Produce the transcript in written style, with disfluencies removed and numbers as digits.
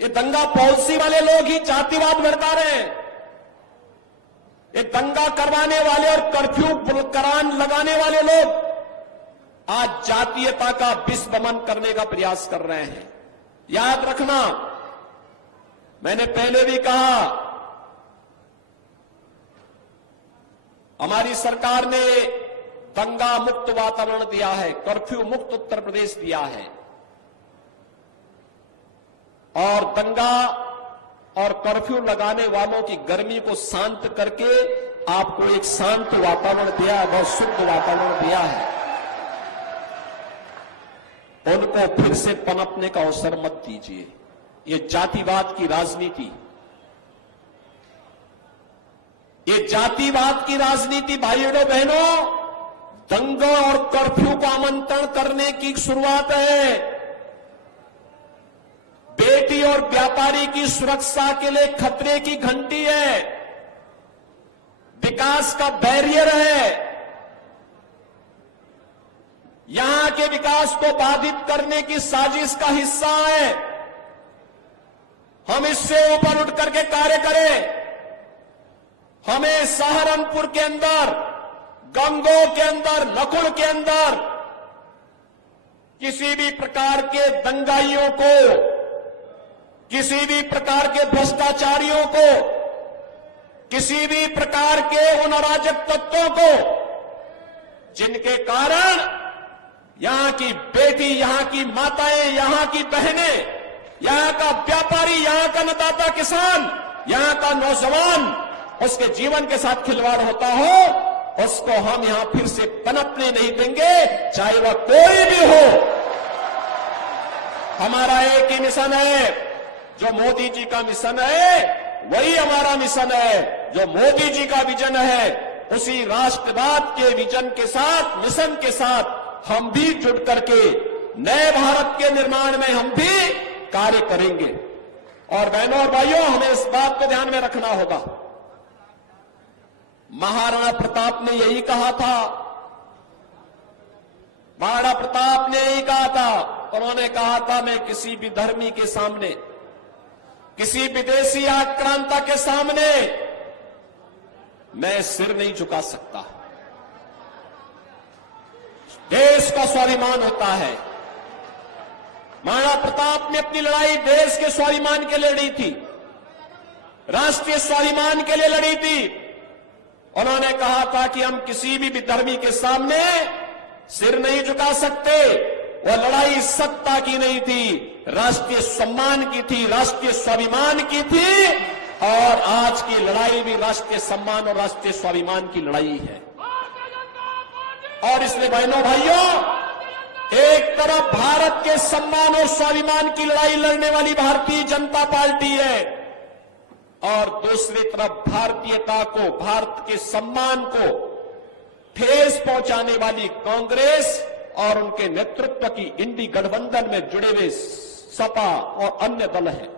ये दंगा पॉलिसी वाले लोग ही जातिवाद भड़का रहे हैं। ये दंगा करवाने वाले और कर्फ्यू करान लगाने वाले लोग आज जातीयता का विस्मरण करने का प्रयास कर रहे हैं। याद रखना, मैंने पहले भी कहा, हमारी सरकार ने दंगा मुक्त वातावरण दिया है, कर्फ्यू मुक्त उत्तर प्रदेश दिया है और दंगा और कर्फ्यू लगाने वालों की गर्मी को शांत करके आपको एक शांत वातावरण दिया है, बहुत शुद्ध वातावरण दिया है। उनको फिर से पनपने का अवसर मत दीजिए। ये जातिवाद की राजनीति, ये जातिवाद की राजनीति भाइयों बहनों, दंगा और कर्फ्यू को आमंत्रण करने की शुरुआत है। बेटी और व्यापारी की सुरक्षा के लिए खतरे की घंटी है, विकास का बैरियर है। यहां के विकास को बाधित करने की साजिश का हिस्सा है। हम इससे ऊपर उठ करके कार्य करें। हमें सहारनपुर के अंदर, गंगोह के अंदर, नकुल के अंदर किसी भी प्रकार के दंगाइयों को, किसी भी प्रकार के भ्रष्टाचारियों को, किसी भी प्रकार के उन अराजक तत्वों को जिनके कारण यहां की बेटी, यहां की माताएं, यहां की बहनें, यहां का व्यापारी, यहां का अन्नदाता किसान, यहां का नौजवान, उसके जीवन के साथ खिलवाड़ होता हो, उसको हम यहां फिर से पनपने नहीं देंगे, चाहे वह कोई भी हो। हमारा एक ही मिशन है, जो मोदी जी का मिशन है वही हमारा मिशन है। जो मोदी जी का विजन है, उसी राष्ट्रवाद के विजन के साथ, मिशन के साथ हम भी जुड़ करके नए भारत के निर्माण में हम भी कार्य करेंगे। और बहनों और भाइयों, हमें इस बात को ध्यान में रखना होगा, महाराणा प्रताप ने यही कहा था, महाराणा प्रताप ने यही कहा था। उन्होंने कहा था, मैं किसी भी धर्मी के सामने, किसी विदेशी आक्रांता के सामने मैं सिर नहीं झुका सकता। देश का स्वाभिमान होता है। महाराणा प्रताप ने अपनी लड़ाई देश के स्वाभिमान के लिए लड़ी थी, राष्ट्रीय स्वाभिमान के लिए लड़ी थी। उन्होंने कहा था कि हम किसी भी विधर्मी के सामने सिर नहीं झुका सकते। वह लड़ाई सत्ता की नहीं थी, राष्ट्रीय सम्मान की थी, राष्ट्रीय स्वाभिमान की थी। और आज की लड़ाई भी राष्ट्रीय सम्मान और राष्ट्रीय स्वाभिमान की लड़ाई है। और इसलिए बहनों भाइयों, एक तरफ भारत के सम्मान और स्वाभिमान की लड़ाई लड़ने वाली भारतीय जनता पार्टी है और दूसरी तरफ भारतीयता को, भारत के सम्मान को ठेस पहुंचाने वाली कांग्रेस और उनके नेतृत्व की इंडी गठबंधन में जुड़े हुए सपा और अन्य दल हैं।